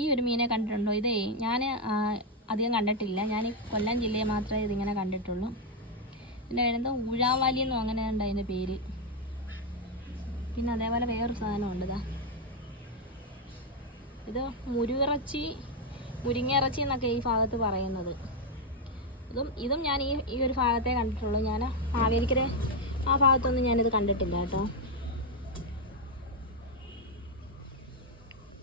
ഈ ഒരു മീനെ കണ്ടിട്ടുണ്ടോ? ഇതേ ഞാൻ അധികം കണ്ടിട്ടില്ല. ഞാൻ കൊല്ലം ജില്ലയെ മാത്രമേ ഇതിങ്ങനെ കണ്ടിട്ടുള്ളൂ. പിന്നെ എഴുതുന്നത് ഉഴാവാലി എന്നും അങ്ങനെ ഉണ്ട് അതിന്റെ പേര്? പിന്നെ അതേപോലെ വേറൊരു സാധനമുണ്ട് ഇതാ. ഇത് മുരുവിറച്ചി മുരിങ്ങയിറച്ചി എന്നൊക്കെ ഈ ഭാഗത്ത് പറയുന്നത്. ഇതും ഇതും ഞാൻ ഈ ഈ ഒരു ഭാഗത്തെ കണ്ടിട്ടുള്ളൂ. ഞാൻ ആവേലിക്കര ആ ഭാഗത്തൊന്നും ഞാനിത് കണ്ടിട്ടില്ല കേട്ടോ.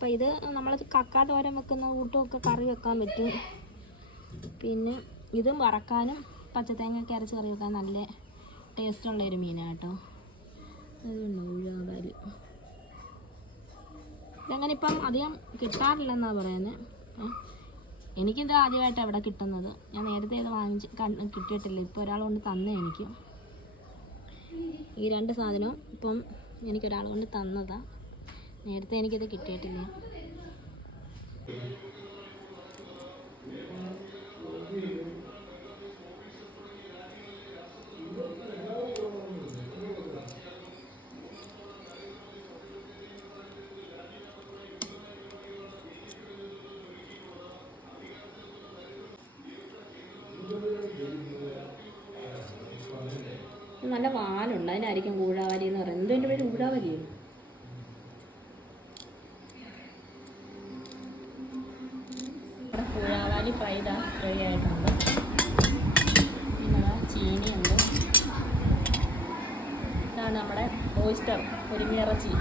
അപ്പം ഇത് നമ്മൾ കക്കാ തോരൻ വെക്കുന്ന കൂട്ടുമൊക്കെ കറി വെക്കാൻ പറ്റും. പിന്നെ ഇതും വറക്കാനും പച്ചത്തേങ്ങയൊക്കെ അരച്ച് കറി വെക്കാൻ നല്ല ടേസ്റ്റുള്ള ഒരു മീനാണ് കേട്ടോ. ഉഴാവാൽ ഇതങ്ങനെ ഇപ്പം അധികം കിട്ടാറില്ലെന്നാണ് പറയുന്നത് എനിക്കിത് ആദ്യമായിട്ട് എവിടെ കിട്ടുന്നത്. ഞാൻ നേരത്തെ ഇത് വാങ്ങിച്ച് കിട്ടിയിട്ടില്ല. ഇപ്പോൾ ഒരാൾ കൊണ്ട് തന്നെ എനിക്ക്. ഈ രണ്ട് സാധനവും ഇപ്പം എനിക്കൊരാൾ കൊണ്ട് തന്നതാണ് നേരത്തെ എനിക്കിത് കിട്ടിയിട്ടില്ല. നല്ല വാലുണ്ട്. അതിനായിരിക്കും കൂഴാവലി എന്ന് പറയുന്നത്. എന്തോ എന്റെ പേര്? കൂഴാവലിയോ കൂഴാവാലി ഫ്രൈ ഇതാ ഫ്രൈ ആയിട്ടുണ്ട്. പിന്നെ ചീനിയുണ്ട്. ഇതാണ് നമ്മുടെ ഓയിസ്റ്റർ ഒരുമിയിറച്ചി